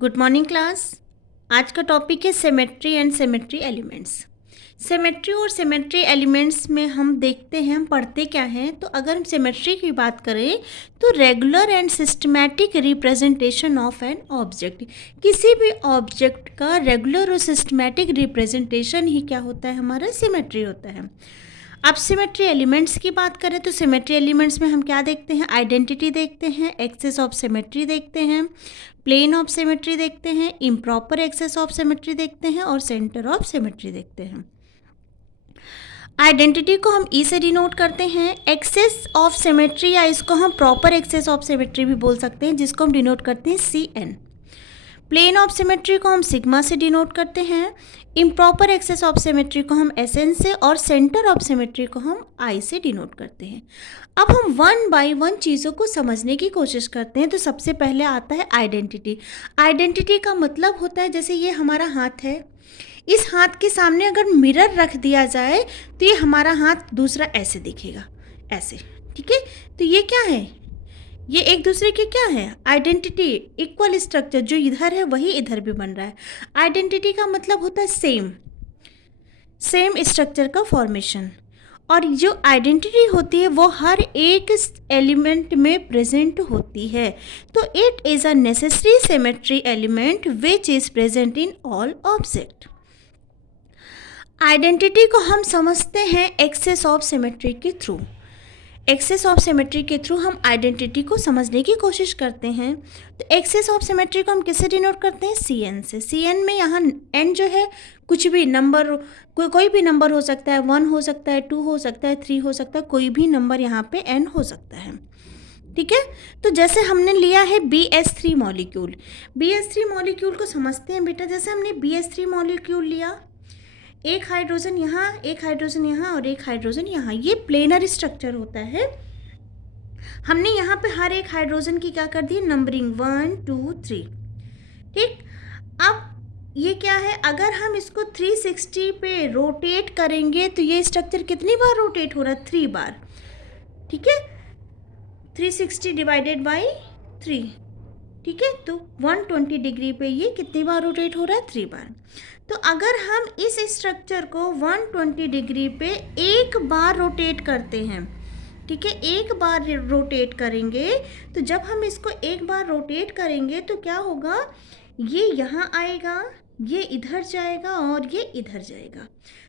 Good morning class. आज का topic है symmetry and symmetry elements. Symmetry और सिमेट्री एलिमेंट्स में हम देखते हैं, हम पढ़ते क्या हैं। तो अगर हम सिमेट्री की बात करें तो regular and systematic representation of an object, किसी भी ऑब्जेक्ट का रेगुलर और सिस्टमैटिक रिप्रेजेंटेशन ही क्या होता है, हमारा सिमेट्री होता है। अब सिमेट्री एलिमेंट्स की बात करें तो सिमेट्री एलिमेंट्स में हम क्या देखते हैं, आइडेंटिटी देखते हैं, एक्सेस ऑफ सिमेट्री देखते हैं, प्लेन ऑफ सिमेट्री देखते हैं, इम्प्रॉपर एक्सेस ऑफ सिमेट्री देखते हैं और सेंटर ऑफ सिमेट्री देखते हैं। आइडेंटिटी को हम ई से डिनोट करते हैं, एक्सेस ऑफ सिमेट्री या इसको हम प्रॉपर एक्सेस ऑफ सिमेट्री भी बोल सकते हैं, जिसको हम डिनोट करते हैं C N. Plane of symmetry को हम सिग्मा से डिनोट करते हैं, इम्प्रॉपर एक्सेस ऑफ सिमेट्री को हम एस एन से और सेंटर ऑफ सिमेट्री को हम आई से डिनोट करते हैं। अब हम वन बाय वन चीज़ों को समझने की कोशिश करते हैं। तो सबसे पहले आता है आइडेंटिटी। आइडेंटिटी का मतलब होता है, जैसे ये हमारा हाथ है, इस हाथ के सामने अगर मिरर रख दिया जाए तो ये हमारा हाथ दूसरा ऐसे दिखेगा, ऐसे, ठीक है। तो ये क्या है, ये एक दूसरे के क्या है, आइडेंटिटी, इक्वल स्ट्रक्चर, जो इधर है वही इधर भी बन रहा है। आइडेंटिटी का मतलब होता है सेम स्ट्रक्चर का फॉर्मेशन। और जो आइडेंटिटी होती है वो हर एक एलिमेंट में प्रेजेंट होती है। तो it is a necessary symmetry element which is present in all object. Identity को हम समझते हैं एक्सेस ऑफ सिमेट्री के थ्रू। एक्सेस ऑफ सिमेट्री के थ्रू हम आइडेंटिटी को समझने की कोशिश करते हैं। तो एक्सेस ऑफ सिमेट्री को हम किससे डिनोट करते हैं, सी एन से। सी एन में यहाँ एन जो है कुछ भी नंबर, कोई भी नंबर हो सकता है, 1 हो सकता है, 2 हो सकता है, 3 हो सकता है, कोई भी नंबर यहाँ पे एन हो सकता है, ठीक है। तो जैसे हमने लिया है BH3 मॉलिक्यूल, BH3 मॉलिक्यूल को समझते हैं बेटा। जैसे हमने BH3 मॉलिक्यूल लिया, एक हाइड्रोजन यहाँ, एक हाइड्रोजन यहाँ और एक हाइड्रोजन यहाँ, ये प्लेनर स्ट्रक्चर होता है। हमने यहाँ पे हर एक हाइड्रोजन की क्या कर दी, नंबरिंग 1 2 3, ठीक। अब ये क्या है, अगर हम इसको 360 पे रोटेट करेंगे तो ये स्ट्रक्चर कितनी बार रोटेट हो रहा है, 3 बार, ठीक है। 360 डिवाइडेड बाई 3, ठीक है। तो 120 डिग्री पे ये कितनी बार रोटेट हो रहा है, 3 बार। तो अगर हम इस स्ट्रक्चर को 120 डिग्री पे एक बार रोटेट करते हैं, ठीक है, एक बार रोटेट करेंगे, तो जब हम इसको एक बार रोटेट करेंगे तो क्या होगा, ये यहाँ आएगा, ये इधर जाएगा और ये इधर जाएगा।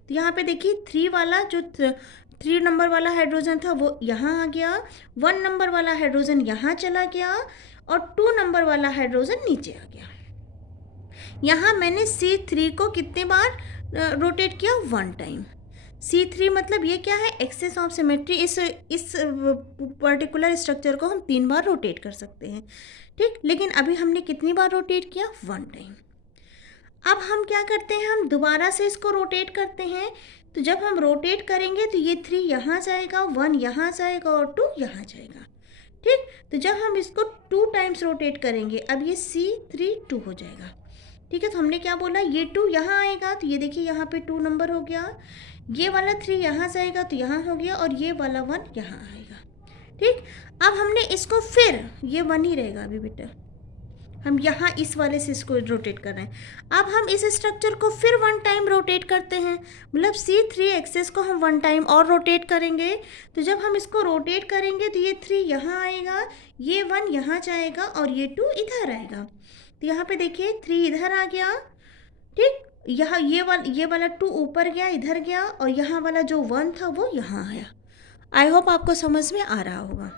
तो यहाँ पे देखिए 3 वाला, जो 3 नंबर वाला हाइड्रोजन था वो यहाँ आ गया, 1 नंबर वाला हाइड्रोजन यहाँ चला गया और 2 नंबर वाला हाइड्रोजन नीचे आ गया। यहाँ मैंने C3 को कितने बार रोटेट किया, 1 टाइम। C3 मतलब ये क्या है, एक्सेस ऑफ सिमेट्री। इस पर्टिकुलर स्ट्रक्चर को हम 3 बार रोटेट कर सकते हैं, ठीक। लेकिन अभी हमने कितनी बार रोटेट किया, 1 टाइम। अब हम क्या करते हैं, हम दोबारा से इसको रोटेट करते हैं। तो जब हम रोटेट करेंगे तो ये 3 यहाँ जाएगा, 1 यहाँ जाएगा और 2 यहाँ जाएगा, ठीक। तो जब हम इसको 2 टाइम्स रोटेट करेंगे, अब ये C3 2 हो जाएगा, ठीक है। तो हमने क्या बोला, ये 2 यहाँ आएगा, तो ये देखिए यहाँ पे 2 नंबर हो गया, ये वाला 3 यहाँ जाएगा तो यहाँ हो गया और ये वाला 1 यहाँ आएगा, ठीक। अब हमने इसको फिर, ये 1 ही रहेगा अभी बेटा, हम यहाँ इस वाले से इसको रोटेट कर रहे हैं। अब हम इस स्ट्रक्चर को फिर 1 टाइम रोटेट करते हैं, मतलब C3 एक्सेस को हम 1 टाइम और रोटेट करेंगे। तो जब हम इसको रोटेट करेंगे तो ये 3 यहाँ आएगा, ये 1 यहाँ जाएगा और ये 2 इधर आएगा। तो यहाँ पे देखिए 3 इधर आ गया, ठीक। यहाँ ये वाला 2 ऊपर गया, इधर गया, और यहाँ वाला जो 1 था वो यहाँ आया। आई होप आपको समझ में आ रहा होगा,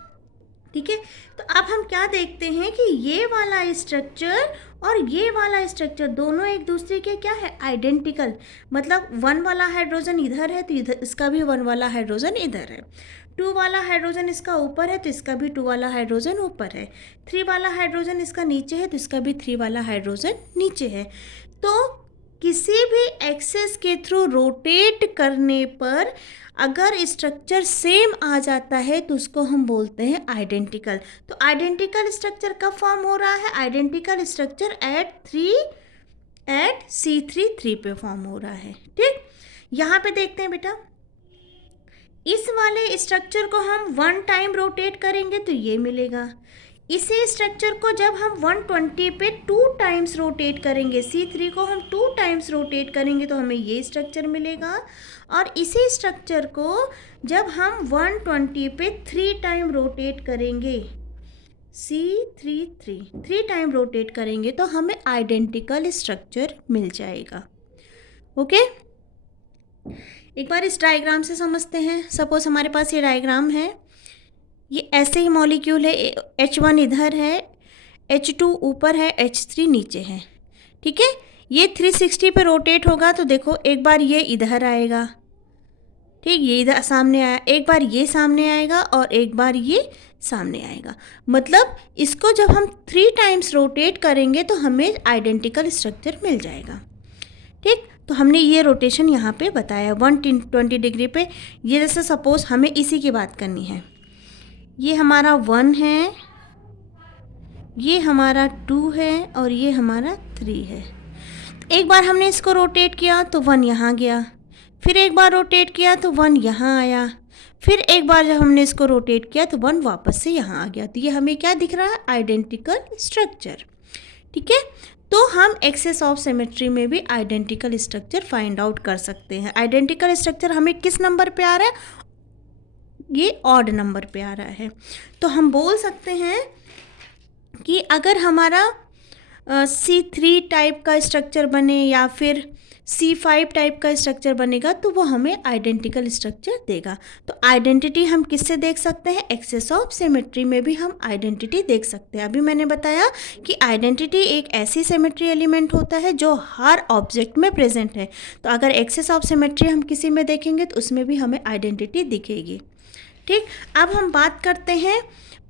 ठीक है। तो अब हम क्या देखते हैं कि ये वाला स्ट्रक्चर और ये वाला स्ट्रक्चर दोनों एक दूसरे के क्या है, आइडेंटिकल। मतलब 1 वाला हाइड्रोजन इधर है तो इधर इसका भी 1 वाला हाइड्रोजन इधर है, 2 वाला हाइड्रोजन इसका ऊपर है तो इसका भी 2 वाला हाइड्रोजन ऊपर है, 3 वाला हाइड्रोजन इसका नीचे है तो इसका भी 3 वाला हाइड्रोजन नीचे है। तो किसी भी एक्सेस के थ्रू रोटेट करने पर अगर स्ट्रक्चर सेम आ जाता है तो उसको हम बोलते हैं आइडेंटिकल। तो आइडेंटिकल स्ट्रक्चर कब फॉर्म हो रहा है, आइडेंटिकल स्ट्रक्चर एट C3 3 पे फॉर्म हो रहा है, ठीक। यहाँ पे देखते हैं बेटा, इस वाले स्ट्रक्चर को हम 1 टाइम रोटेट करेंगे तो ये मिलेगा, इसी स्ट्रक्चर को जब हम 120 पे 2 टाइम्स रोटेट करेंगे, C3 को हम 2 टाइम्स रोटेट करेंगे तो हमें ये स्ट्रक्चर मिलेगा। और इसी स्ट्रक्चर को जब हम 120 पे 3 टाइम रोटेट करेंगे, C3 टाइम रोटेट करेंगे तो हमें आइडेंटिकल स्ट्रक्चर मिल जाएगा। ओके, एक बार इस डायग्राम से समझते हैं। सपोज हमारे पास ये डायग्राम है, ये ऐसे ही मॉलिक्यूल है, H1 इधर है, H2 ऊपर है, H3 नीचे है। ठीक है, ये 360 पे रोटेट होगा तो देखो एक बार ये इधर आएगा, ठीक, ये इधर सामने आया, एक बार ये सामने आएगा और एक बार ये सामने आएगा। मतलब इसको जब हम 3 टाइम्स रोटेट करेंगे तो हमें आइडेंटिकल स्ट्रक्चर मिल जाएगा। ठीक, तो हमने ये रोटेशन यहाँ पे बताया 120 डिग्री पे। ये जैसे सपोज हमें इसी की बात करनी है, ये हमारा 1 है, ये हमारा 2 है और ये हमारा 3 है। एक बार हमने इसको रोटेट किया तो 1 यहाँ गया, फिर एक बार रोटेट किया तो 1 यहाँ आया, फिर एक बार जब हमने इसको रोटेट किया तो 1 वापस से यहाँ आ गया। तो ये हमें क्या दिख रहा है? Identical structure. ठीक है, तो हम एक्सेस ऑफ सिमेट्री में भी आइडेंटिकल स्ट्रक्चर फाइंड आउट कर सकते हैं। आइडेंटिकल स्ट्रक्चर हमें किस नंबर पे आ रहा है? ये ऑड नंबर पे आ रहा है। तो हम बोल सकते हैं कि अगर हमारा C3 टाइप का स्ट्रक्चर बने या फिर C5 टाइप का स्ट्रक्चर बनेगा तो वो हमें आइडेंटिकल स्ट्रक्चर देगा। तो आइडेंटिटी हम किससे देख सकते हैं? एक्सेस ऑफ सिमेट्री में भी हम आइडेंटिटी देख सकते हैं। अभी मैंने बताया कि आइडेंटिटी एक ऐसी सिमेट्री एलिमेंट होता है जो हर ऑब्जेक्ट में प्रेजेंट है। तो अगर एक्सेस ऑफ सिमेट्री हम किसी में देखेंगे तो उसमें भी हमें आइडेंटिटी दिखेगी। ठीक, अब हम बात करते हैं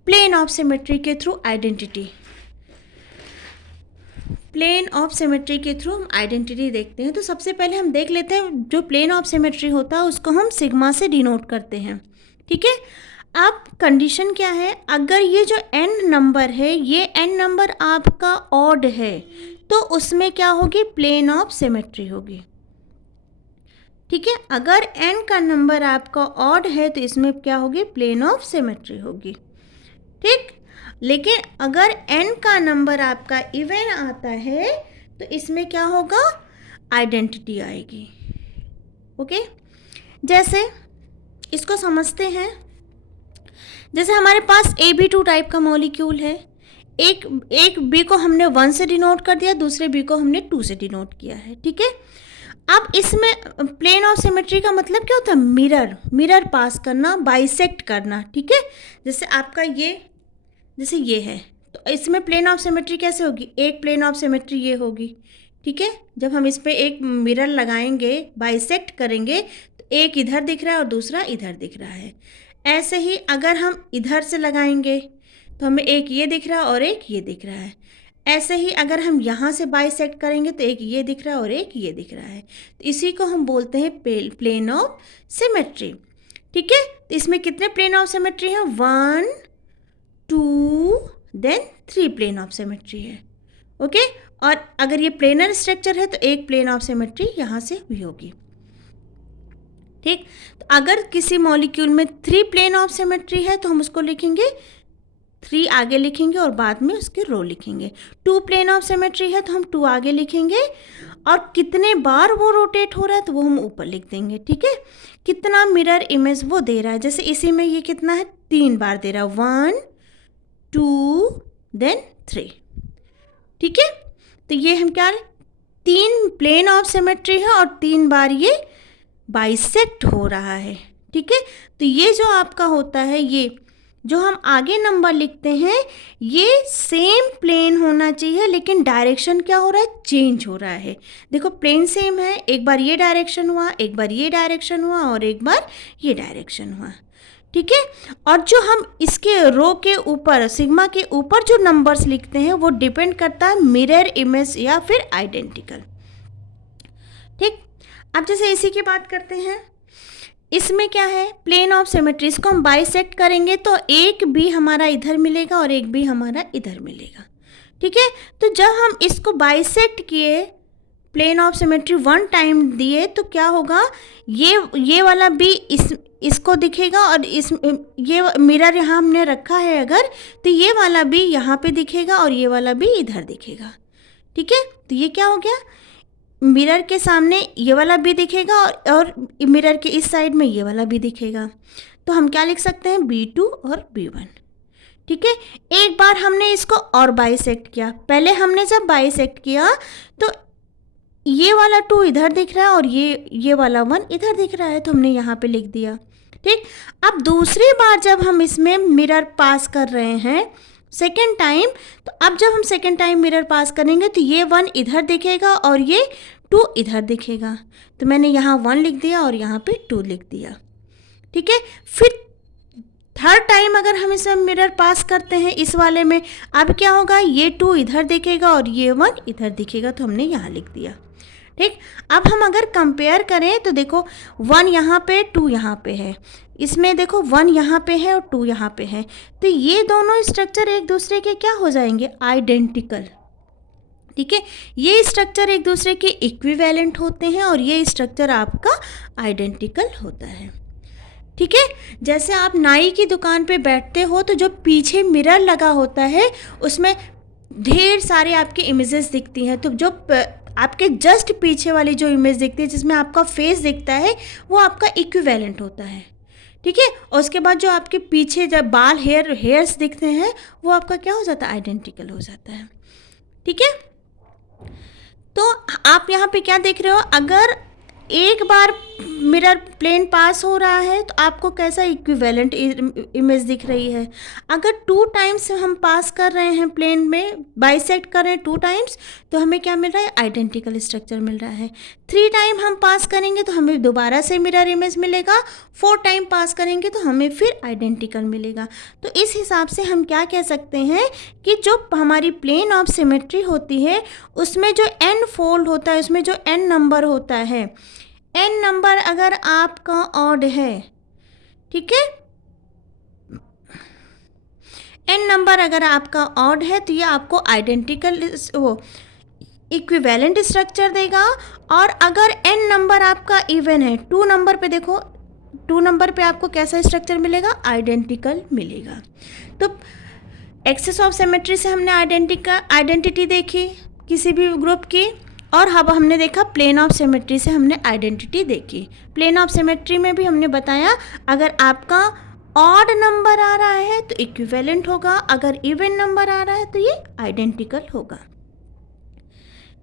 प्लेन ऑफ सिमेट्री के through identity. Plane of symmetry के थ्रू हम आइडेंटिटी देखते हैं। तो सबसे पहले हम देख लेते हैं जो प्लेन ऑफ सिमेट्री होता है उसको हम सिग्मा से डिनोट करते हैं। ठीक है, अब कंडीशन क्या है? अगर ये जो n नंबर है, ये n नंबर आपका ऑड है तो उसमें क्या होगी? प्लेन ऑफ सिमेट्री होगी। ठीक है, अगर n का नंबर आपका ऑड है तो इसमें क्या होगी? प्लेन ऑफ सिमेट्री होगी। ठीक, लेकिन अगर n का नंबर आपका इवन आता है तो इसमें क्या होगा? आइडेंटिटी आएगी। ओके, जैसे इसको समझते हैं। जैसे हमारे पास AB2 टाइप का मॉलिक्यूल है, एक B को हमने 1 से डिनोट कर दिया, दूसरे B को हमने 2 से डिनोट किया है। ठीक है, अब इसमें प्लेन ऑफ सिमेट्री का मतलब क्या होता है? मिरर पास करना, बाइसेक्ट करना। ठीक है, जैसे आपका ये है तो इसमें प्लेन ऑफ सिमेट्री कैसे होगी? एक प्लेन ऑफ सिमेट्री ये होगी। ठीक है, जब हम इस पर एक मिरर लगाएंगे, बाइसेक्ट करेंगे तो एक इधर दिख रहा है और दूसरा इधर दिख रहा है। ऐसे ही अगर हम इधर से लगाएंगे तो हमें एक ये दिख रहा है और एक ये दिख रहा है। ऐसे ही अगर हम यहाँ से बाइसेक्ट करेंगे तो एक ये दिख रहा है और एक ये दिख रहा है। तो इसी को हम बोलते हैं प्लेन ऑफ सिमेट्री। ठीक है, तो इसमें कितने प्लेन ऑफ सिमेट्री हैं? 1 2 देन 3 प्लेन ऑफ सिमेट्री है। ओके, और अगर ये प्लेनर स्ट्रक्चर है तो एक प्लेन ऑफ सिमेट्री यहाँ से भी होगी। ठीक, तो अगर किसी मॉलिक्यूल में 3 प्लेन ऑफ सिमेट्री है तो हम उसको लिखेंगे 3 आगे लिखेंगे और बाद में उसके रो लिखेंगे। 2 प्लेन ऑफ सिमेट्री है तो हम 2 आगे लिखेंगे और कितने बार वो रोटेट हो रहा है तो वो हम ऊपर लिख देंगे। ठीक है, कितना मिरर इमेज वो दे रहा है, जैसे इसी में ये कितना है? 3 बार दे रहा है, 1 2 देन 3। ठीक है, तो ये हम क्या, 3 प्लेन ऑफ सिमेट्री है और 3 बार ये बाइसेक्ट हो रहा है। ठीक है, तो ये जो आपका होता है, ये जो हम आगे नंबर लिखते हैं ये सेम प्लेन होना चाहिए, लेकिन डायरेक्शन क्या हो रहा है? चेंज हो रहा है। देखो प्लेन सेम है, एक बार ये डायरेक्शन हुआ, एक बार ये डायरेक्शन हुआ और एक बार ये डायरेक्शन हुआ। ठीक है, और जो हम इसके रो के ऊपर, सिग्मा के ऊपर जो नंबर्स लिखते हैं वो डिपेंड करता है मिरर इमेज या फिर आइडेंटिकल। ठीक, अब जैसे इसी की बात करते हैं, इसमें क्या है? Plane of symmetry. इसको हम बाइसेक्ट करेंगे तो एक भी हमारा इधर मिलेगा और एक भी हमारा इधर मिलेगा। ठीक है, तो जब हम इसको बाइसेक्ट किए प्लेन ऑफ सिमेट्री 1 टाइम दिए तो क्या होगा, ये वाला भी इसको दिखेगा, और ये मिरर यहाँ हमने रखा है अगर, तो ये वाला भी यहाँ पे दिखेगा और ये वाला भी इधर दिखेगा। ठीक है, तो ये क्या हो गया, मिरर के सामने ये वाला भी दिखेगा और मिरर के इस साइड में ये वाला भी दिखेगा। तो हम क्या लिख सकते हैं, B2 और B1। ठीक है, एक बार हमने इसको और बाइसेक्ट किया। पहले हमने जब बाइसेक्ट किया तो ये वाला 2 इधर दिख रहा है और ये वाला 1 इधर दिख रहा है, तो हमने यहाँ पे लिख दिया। ठीक, अब दूसरी बार जब हम इसमें मिरर पास कर रहे हैं सेकेंड टाइम, तो अब जब हम सेकेंड टाइम मिरर पास करेंगे तो ये 1 इधर दिखेगा और ये 2 इधर दिखेगा। तो मैंने यहाँ 1 लिख दिया और यहाँ पे 2 लिख दिया। ठीक है, फिर थर्ड टाइम अगर हम इसमें मिरर पास करते हैं इस वाले में, अब क्या होगा, ये 2 इधर दिखेगा और ये 1 इधर दिखेगा, तो हमने यहाँ लिख दिया। ठीक, अब हम अगर कंपेयर करें तो देखो 1 यहाँ पे 2 यहाँ पे है, इसमें देखो 1 यहाँ पे है और 2 यहाँ पे है, तो ये दोनों स्ट्रक्चर एक दूसरे के क्या हो जाएंगे, आइडेंटिकल। ठीक है, ये स्ट्रक्चर एक दूसरे के इक्विवेलेंट होते हैं और ये स्ट्रक्चर आपका आइडेंटिकल होता है। ठीक है, जैसे आप नाई की दुकान पे बैठते हो तो जो पीछे मिरर लगा होता है उसमें ढेर सारे आपके इमेजेस दिखती हैं, तो जो आपके जस्ट पीछे वाली जो इमेज दिखती है जिसमें आपका फेस दिखता है वो आपका इक्विवेलेंट होता है। ठीक है, और उसके बाद जो आपके पीछे जब बाल हेयर्स दिखते हैं वो आपका क्या हो जाता है, आइडेंटिकल हो जाता है। ठीक है, तो आप यहाँ पे क्या देख रहे हो, अगर एक बार मिरर प्लेन पास हो रहा है तो आपको कैसा इक्विवेलेंट इमेज दिख रही है। अगर 2 टाइम्स हम पास कर रहे हैं प्लेन में, बाइसेक्ट कर रहे हैं 2 टाइम्स, तो हमें क्या मिल रहा है, आइडेंटिकल स्ट्रक्चर मिल रहा है। 3 टाइम हम पास करेंगे तो हमें दोबारा से मिरर इमेज मिलेगा, 4 टाइम पास करेंगे तो हमें फिर आइडेंटिकल मिलेगा। तो इस हिसाब से हम क्या कह सकते हैं कि जो हमारी प्लेन ऑफ सिमेट्री होती है उसमें जो n फोल्ड होता है, उसमें जो n नंबर होता है, n नंबर अगर आपका ऑड है, ठीक है, n नंबर अगर आपका ऑड है तो ये आपको आइडेंटिकल वो इक्विवेलेंट स्ट्रक्चर देगा। और अगर n नंबर आपका इवन है, 2 नंबर पे देखो, 2 नंबर पे आपको कैसा स्ट्रक्चर मिलेगा, आइडेंटिकल मिलेगा। तो एक्सेस ऑफ सिमेट्री से हमने आइडेंटिटी देखी किसी भी ग्रुप की, और अब हमने देखा प्लेन ऑफ सिमेट्री से हमने आइडेंटिटी देखी। प्लेन ऑफ सिमेट्री में भी हमने बताया अगर आपका ऑड नंबर आ रहा है तो इक्विवेलेंट होगा, अगर इवन नंबर आ रहा है तो ये आइडेंटिकल होगा।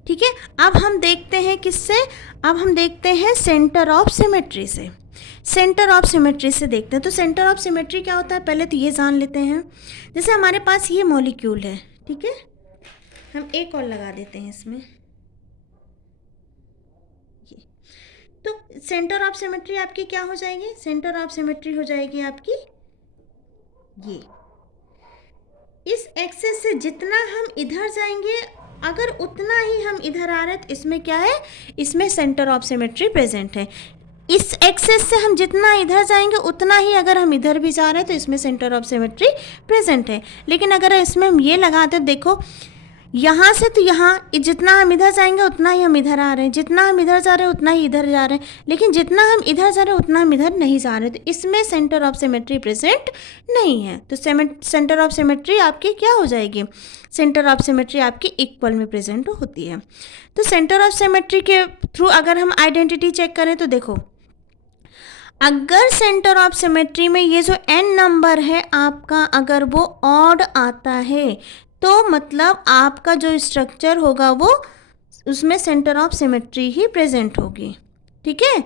ठीक है, अब हम देखते हैं किससे, अब हम देखते हैं सेंटर ऑफ सिमेट्री से। सेंटर ऑफ सिमेट्री से देखते हैं, तो सेंटर ऑफ सिमेट्री क्या होता है, पहले तो ये जान लेते हैं। जैसे हमारे पास ये मॉलिक्यूल है, ठीक है, हम एक और लगा देते हैं इसमें, तो सेंटर ऑफ सिमेट्री आपकी क्या हो जाएगी, सेंटर ऑफ सिमेट्री हो जाएगी आपकी ये। इस एक्सेस से जितना हम इधर जाएंगे अगर उतना ही हम इधर आ रहे हैं तो इसमें क्या है, इसमें सेंटर ऑफ सिमेट्री प्रेजेंट है। इस एक्सेस से हम जितना इधर जाएंगे उतना ही अगर हम इधर भी जा रहे हैं तो इसमें सेंटर ऑफ सिमेट्री प्रेजेंट है। लेकिन अगर इसमें हम ये लगाते हैं, देखो यहाँ से तो यहाँ जितना हम इधर जाएंगे उतना ही हम इधर आ रहे हैं, जितना हम इधर जा रहे हैं उतना ही इधर जा रहे हैं, लेकिन जितना हम इधर जा रहे हैं उतना हम इधर नहीं जा रहे, तो इसमें सेंटर ऑफ सिमेट्री प्रेजेंट नहीं है। तो सेंटर ऑफ सिमेट्री आपकी क्या हो जाएगी, सेंटर ऑफ सिमेट्री आपकी इक्वल में प्रेजेंट होती है। तो सेंटर ऑफ सिमेट्री के थ्रू अगर हम आइडेंटिटी चेक करें तो देखो, अगर सेंटर ऑफ सिमेट्री में ये जो n नंबर है आपका अगर वो ऑड आता है तो मतलब आपका जो स्ट्रक्चर होगा वो उसमें centre of symmetry he present होगी। ठीक है,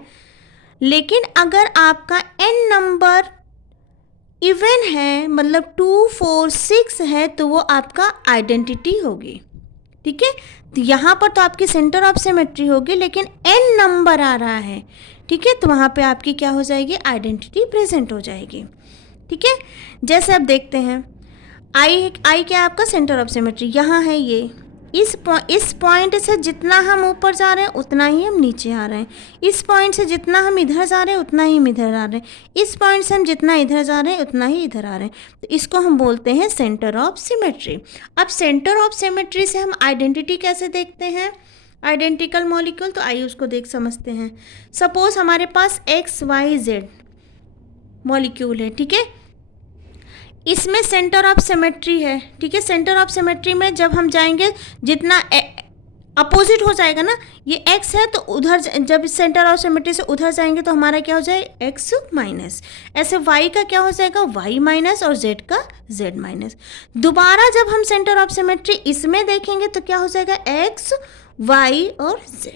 लेकिन अगर आपका n नंबर इवन है, मतलब 2, 4, 6 है, तो वो आपका आइडेंटिटी होगी। ठीक है, तो यहाँ पर तो आपकी सेंटर ऑफ सिमेट्री होगी, लेकिन n नंबर आ रहा है, ठीक है, तो वहाँ पे आपकी क्या हो जाएगी, आइडेंटिटी प्रेजेंट हो जाएगी। ठीक है, जैसे अब देखते हैं आई क्या है आपका सेंटर ऑफ सिमेट्री, यहाँ है ये, इस पॉइंट से जितना हम ऊपर जा रहे हैं उतना ही हम नीचे आ रहे हैं, इस पॉइंट से जितना हम इधर जा रहे हैं उतना ही हम इधर आ रहे हैं, इस पॉइंट से हम जितना इधर जा रहे हैं उतना ही इधर आ रहे हैं, तो इसको हम बोलते हैं सेंटर ऑफ सिमेट्री। अब सेंटर ऑफ सिमेट्री से हम आइडेंटिटी कैसे देखते हैं, आइडेंटिकल मॉलिक्यूल, तो आइए उसको देख समझते हैं। सपोज हमारे पास XYZ मॉलिक्यूल है, ठीक है। इसमें सेंटर ऑफ सिमेट्री है, ठीक है। सेंटर ऑफ सिमेट्री में जब हम जाएंगे, जितना अपोजिट हो जाएगा ना, ये x है तो उधर जब सेंटर ऑफ सिमेट्री से उधर जाएंगे तो हमारा क्या हो जाए x माइनस। ऐसे y का क्या हो जाएगा y माइनस और z का z माइनस। दोबारा जब हम सेंटर ऑफ सिमेट्री इसमें देखेंगे तो क्या हो जाएगा x y और z।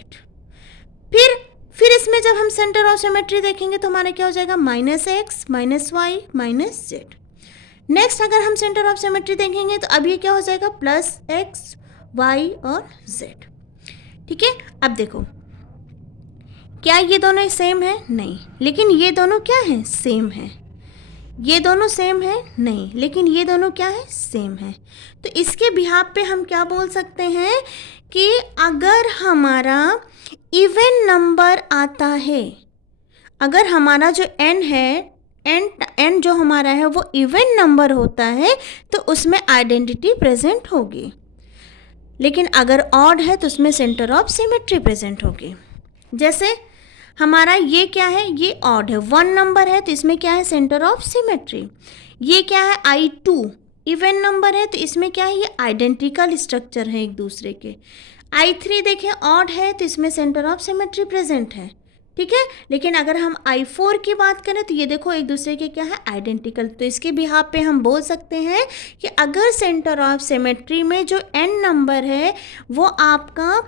फिर इसमें जब हम सेंटर ऑफ सिमेट्री देखेंगे तो हमारा क्या हो जाएगा minus x minus y minus z। Next अगर हम सेंटर ऑफ सिमेट्री देखेंगे तो अब ये क्या हो जाएगा प्लस x y और z, ठीक है। अब देखो क्या ये दोनों सेम है? नहीं, लेकिन ये दोनों क्या है? सेम है। ये दोनों सेम है? नहीं, लेकिन ये दोनों क्या है? सेम है। तो इसके बिहाफ पे हम क्या बोल सकते हैं कि अगर हमारा इवन नंबर आता है, अगर हमारा जो n है, n जो हमारा है वो इवन नंबर होता है तो उसमें आइडेंटिटी प्रेजेंट होगी। लेकिन अगर ऑड है तो उसमें सेंटर ऑफ सिमेट्री प्रेजेंट होगी। जैसे हमारा ये क्या है? ये ऑड है, 1 नंबर है तो इसमें क्या है? Centre of symmetry. ये क्या है? I2 इवन नंबर है तो इसमें क्या है? ये आइडेंटिकल स्ट्रक्चर है एक दूसरे के। I3 देखें ऑड है तो इसमें सेंटर ऑफ सिमेट्री प्रेजेंट है, ठीक है। लेकिन अगर हम I4 की बात करें तो ये देखो एक दूसरे के क्या है? आइडेंटिकल। तो इसके बिहाफ पे हम बोल सकते हैं कि अगर सेंटर ऑफ सिमेट्री में जो n नंबर है वो आपका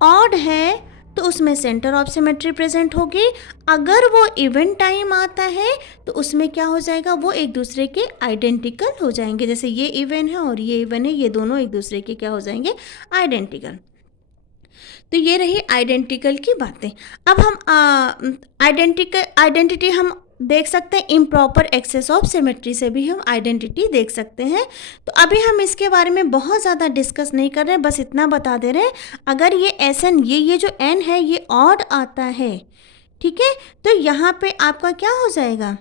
ऑड है तो उसमें सेंटर ऑफ सिमेट्री प्रेजेंट होगी। अगर वो इवन टाइम आता है तो उसमें क्या हो जाएगा? वो एक दूसरे के आइडेंटिकल हो जाएंगे। जैसे ये इवन है और ये इवन है, ये दोनों एक दूसरे के क्या हो जाएंगे? आइडेंटिकल। तो ये रही आइडेंटिकल की बातें। अब हम आइडेंटिटी हम देख सकते हैं, इम्प्रॉपर एक्सेस ऑफ सिमेट्री से भी हम आइडेंटिटी देख सकते हैं। तो अभी हम इसके बारे में बहुत ज़्यादा डिस्कस नहीं कर रहे हैं, बस इतना बता दे रहे हैं अगर ये SN ये जो n है ये ऑड आता है, ठीक है, तो यहाँ पे आपका क्या हो जाएगा?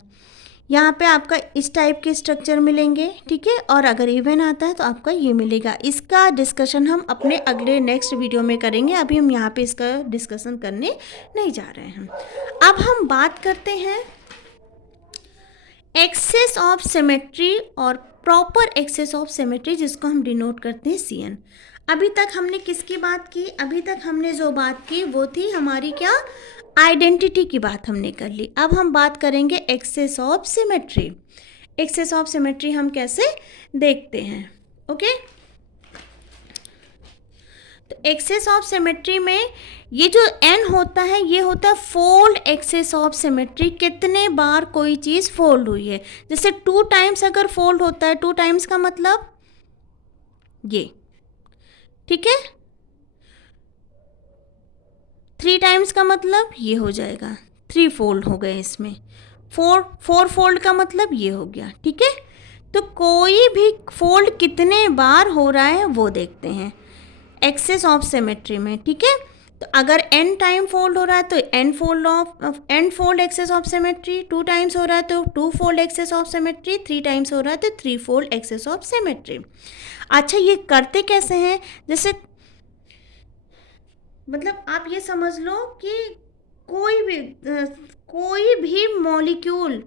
यहाँ पे आपका इस टाइप के स्ट्रक्चर मिलेंगे, ठीक है। और अगर इवन आता है तो आपका ये मिलेगा। इसका डिस्कशन हम अपने अगले नेक्स्ट वीडियो में करेंगे, अभी हम यहाँ पे इसका डिस्कशन करने नहीं जा रहे हैं। अब हम बात करते हैं एक्सेस ऑफ सिमेट्री और प्रॉपर एक्सेस ऑफ सिमेट्री, जिसको हम डिनोट करते हैं CN। अभी तक हमने किसकी बात की? अभी तक हमने जो बात की वो थी हमारी क्या? आइडेंटिटी की बात हमने कर ली। अब हम बात करेंगे axis of symmetry. Axis of symmetry हम कैसे देखते हैं? ओके, तो एक्सेस ऑफ सिमेट्री में ये जो n होता है ये होता है फोल्ड एक्सेस ऑफ सिमेट्री, कितने बार कोई चीज़ फोल्ड हुई है। जैसे 2 टाइम्स अगर फोल्ड होता है, 2 टाइम्स का मतलब ये, ठीक है। 3 टाइम्स का मतलब ये हो जाएगा, 3 फोल्ड हो गए इसमें। 4 फोल्ड का मतलब ये हो गया, ठीक है। तो कोई भी फोल्ड कितने बार हो रहा है वो देखते हैं एक्सेस ऑफ सिमेट्री में, ठीक है। तो अगर n टाइम फोल्ड हो रहा है तो n fold axis of symmetry, 2 times हो रहा है तो 2 fold axis of symmetry, 3 times हो रहा है तो 3 फोल्ड एक्सेस ऑफ सिमेट्री। अच्छा, ये करते कैसे हैं? जैसे मतलब आप ये समझ लो कि कोई भी मॉलिक्यूल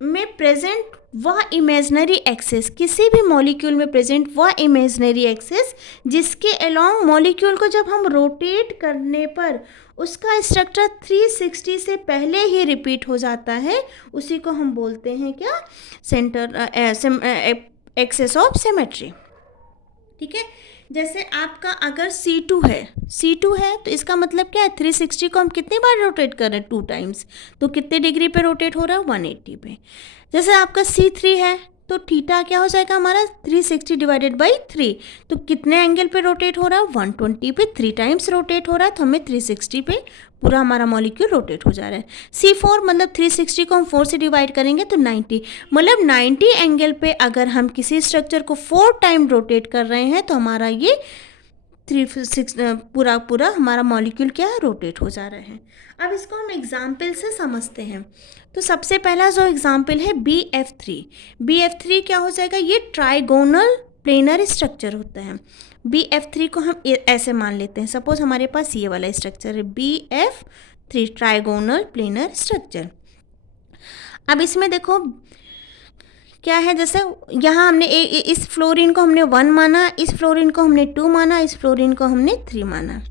में प्रेजेंट वह इमेजनरी एक्सेस, किसी भी मॉलिक्यूल में प्रेजेंट वह इमेजनरी एक्सेस जिसके अलोंग मॉलिक्यूल को जब हम रोटेट करने पर उसका स्ट्रक्चर 360 से पहले ही रिपीट हो जाता है, उसी को हम बोलते हैं क्या? एक्सेस ऑफ सिमेट्री, ठीक है। जैसे आपका अगर C2 है तो इसका मतलब क्या है? 360 को हम कितनी बार रोटेट कर रहे हैं? 2 टाइम्स। तो कितने डिग्री पे रोटेट हो रहा है? 180 पे। जैसे आपका C3 है तो थीटा क्या हो जाएगा हमारा? 360 डिवाइडेड बाई 3। तो कितने एंगल पे रोटेट हो रहा है? 120 पे। 3 टाइम्स रोटेट हो रहा है तो हमें 360 पे पूरा हमारा मॉलिक्यूल रोटेट हो जा रहा है। C4 मतलब 360 को हम 4 से डिवाइड करेंगे तो 90, मतलब 90 एंगल पे अगर हम किसी स्ट्रक्चर को 4 टाइम रोटेट कर रहे हैं तो हमारा ये 360 पूरा हमारा मॉलिक्यूल क्या है? रोटेट हो जा रहा है। अब इसको हम एग्जाम्पल से समझते हैं। तो सबसे पहला जो एग्जाम्पल है BF3 क्या हो जाएगा? ये ट्राइगोनल प्लेनर स्ट्रक्चर होता है। BF3 को हम ऐसे मान लेते हैं, सपोज हमारे पास ये वाला स्ट्रक्चर है BF3 ट्राइगोनल प्लेनर स्ट्रक्चर। अब इसमें देखो क्या है, जैसे यहाँ हमने इस फ्लोरीन को हमने 1 माना, इस फ्लोरीन को हमने 2 माना, इस फ्लोरीन को हमने 3 माना,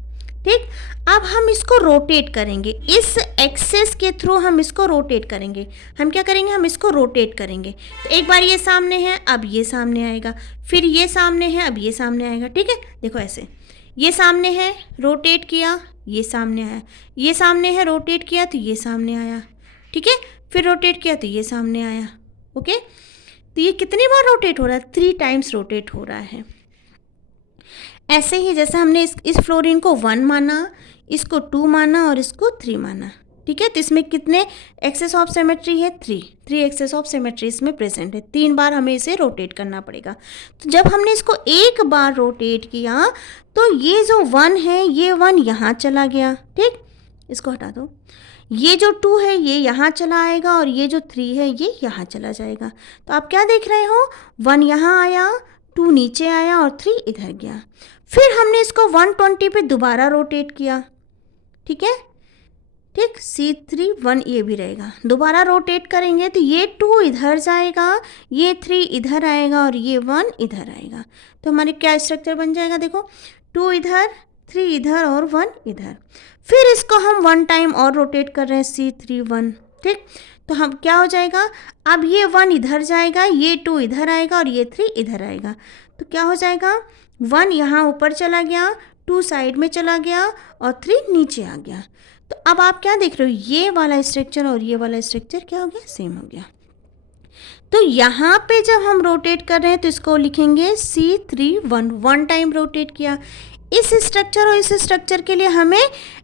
ठीक। अब हम इसको रोटेट करेंगे, इस एक्सेस के थ्रू हम इसको रोटेट करेंगे। हम क्या करेंगे, हम इसको रोटेट करेंगे। तो एक बार ये सामने है, अब ये सामने आएगा, फिर ये सामने है, अब ये सामने आएगा, ठीक है। देखो ऐसे, ये सामने है, रोटेट किया, ये सामने आया, ये सामने है, रोटेट किया तो ये सामने आया, ठीक है, फिर रोटेट किया तो ये सामने आया। ओके, तो ये कितनी बार रोटेट हो रहा है, 3 टाइम्स रोटेट हो रहा है। ऐसे ही जैसे हमने इस फ्लोरीन को 1 माना, इसको 2 माना और इसको 3 माना, ठीक है। तो इसमें कितने एक्सेस ऑफ सिमेट्री है, 3 एक्सेस ऑफ सिमेट्री इसमें प्रेजेंट है। 3 बार हमें इसे रोटेट करना पड़ेगा। तो जब हमने इसको एक बार रोटेट किया तो ये जो 1 है, ये 1 यहाँ चला गया, ठीक, इसको हटा दो। ये जो 2 है ये यहाँ चला आएगा और ये जो 3 है ये यहाँ चला जाएगा। तो आप क्या देख रहे हो, 1 यहाँ आया, 2 नीचे आया और 3 इधर गया। फिर हमने इसको 120 पे दोबारा रोटेट किया, ठीक है, ठीक, C3 1 ये भी रहेगा। दोबारा रोटेट करेंगे तो ये 2 इधर जाएगा, ये 3 इधर आएगा और ये 1 इधर आएगा। तो हमारे क्या स्ट्रक्चर बन जाएगा, देखो 2 इधर, 3 इधर और 1 इधर। फिर इसको हम 1 टाइम और रोटेट कर रहे हैं, C3 1, ठीक। तो हम क्या हो जाएगा, अब ये 1 इधर जाएगा, ये 2 इधर आएगा और ये 3 इधर आएगा। तो क्या हो जाएगा, 1 यहाँ ऊपर चला गया, 2 साइड में चला गया और 3 नीचे आ गया। तो अब आप क्या देख रहे हो, ये वाला स्ट्रक्चर और ये वाला स्ट्रक्चर क्या हो गया, सेम हो गया। तो यहाँ पे जब हम रोटेट कर रहे हैं तो इसको लिखेंगे C3 1 टाइम रोटेट किया। इस स्ट्रक्चर और इस स्ट्रक्चर के लिए हमें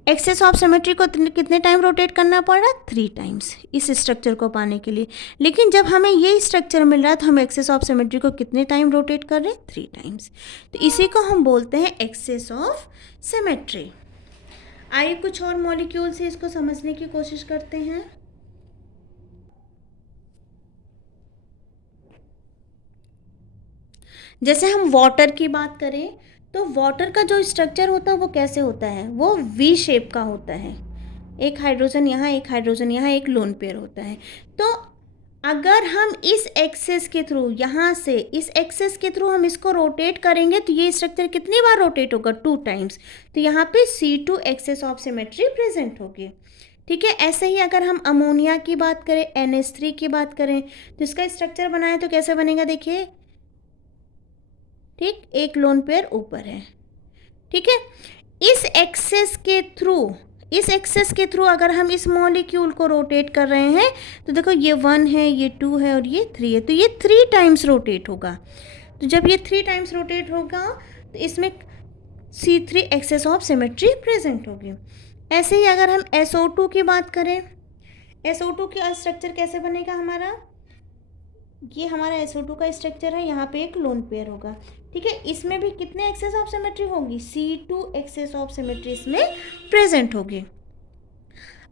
एक्सेस ऑफ सिमेट्री को कितने टाइम रोटेट करना पड़ा, 3 टाइम्स इस स्ट्रक्चर को पाने के लिए। लेकिन जब हमें ये स्ट्रक्चर मिल रहा है तो हम एक्सेस ऑफ सिमेट्री को कितने टाइम रोटेट कर रहे हैं, 3 टाइम्स। तो इसी को हम बोलते हैं एक्सेस ऑफ सिमेट्री। आइए कुछ और मॉलिक्यूल से इसको समझने की कोशिश करते हैं। जैसे हम वाटर की बात करें तो वाटर का जो स्ट्रक्चर होता है वो कैसे होता है, वो वी शेप का होता है। एक हाइड्रोजन यहाँ, एक हाइड्रोजन यहाँ, एक लोन पेयर होता है। तो अगर हम इस एक्सेस के थ्रू, यहाँ से इस एक्सेस के थ्रू हम इसको रोटेट करेंगे तो ये स्ट्रक्चर कितनी बार रोटेट होगा, 2 टाइम्स। तो यहाँ पे C2 access of symmetry present होगी, ठीक है। ऐसे ही अगर हम अमोनिया की बात करें, NH3 की बात करें तो इसका स्ट्रक्चर बनाए तो कैसे बनेगा, देखिए, ठीक, एक लोन पेयर ऊपर है, ठीक है। इस एक्सेस के थ्रू अगर हम इस मॉलिक्यूल को रोटेट कर रहे हैं तो देखो ये 1 है, ये 2 है और ये 3 है, तो ये 3 टाइम्स रोटेट होगा। तो जब ये 3 टाइम्स रोटेट होगा तो इसमें C3 axis of symmetry present होगी। ऐसे ही अगर हम SO2 की बात करें, SO2 का स्ट्रक्चर कैसे बनेगा हमारा, ये हमारा SO2 का स्ट्रक्चर है, यहाँ पे एक लोन पेयर होगा, ठीक है। इसमें भी कितने एक्सेस ऑफ सिमेट्री होगी, C2 एक्सेस ऑफ सिमेट्री इसमें प्रेजेंट होगी।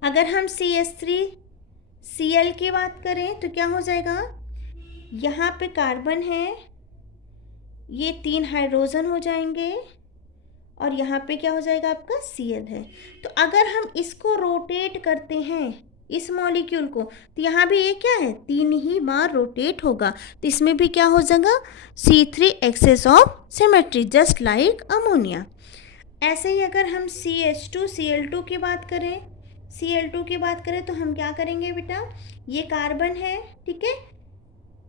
अगर हम CH3Cl की बात करें तो क्या हो जाएगा, यहाँ पे कार्बन है, ये 3 हाइड्रोजन हो जाएंगे और यहाँ पे क्या हो जाएगा, आपका Cl है। तो अगर हम इसको रोटेट करते हैं इस मॉलिक्यूल को तो यहाँ भी ये क्या है, 3 ही बार रोटेट होगा। तो इसमें भी क्या हो जाएगा, C3 axis of symmetry, just like ammonia. ऐसे ही अगर हम CH2Cl2 की बात करें तो हम क्या करेंगे बेटा, ये कार्बन है, ठीक है,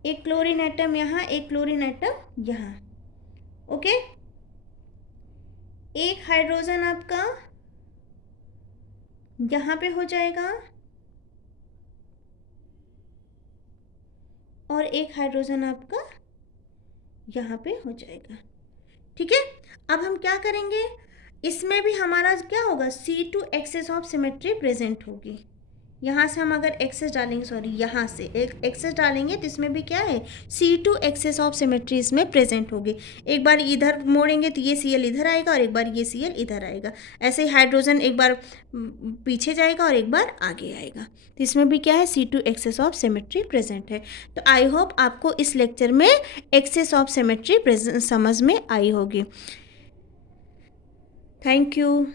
एक क्लोरीन एटम यहाँ, एक क्लोरीन एटम यहाँ, ओके। एक हाइड्रोजन आपका यहाँ पे हो जाएगा और एक हाइड्रोजन आपका यहाँ पे हो जाएगा, ठीक है। अब हम क्या करेंगे, इसमें भी हमारा क्या होगा, C2 access of symmetry present होगी, यहाँ से हम अगर एक्सेस डालेंगे, सॉरी यहाँ से एक एक्सेस डालेंगे तो इसमें भी क्या है, C2 एक्सेस ऑफ सिमेट्री इसमें प्रेजेंट होगी। एक बार इधर मोड़ेंगे तो ये Cl इधर आएगा और एक बार ये Cl इधर आएगा। ऐसे ही हाइड्रोजन एक बार पीछे जाएगा और एक बार आगे आएगा, तो इसमें भी क्या है, C2 access of symmetry present है। तो आई होप आपको इस लेक्चर में एक्सेस ऑफ सिमेट्री समझ में आई होगी। Thank you.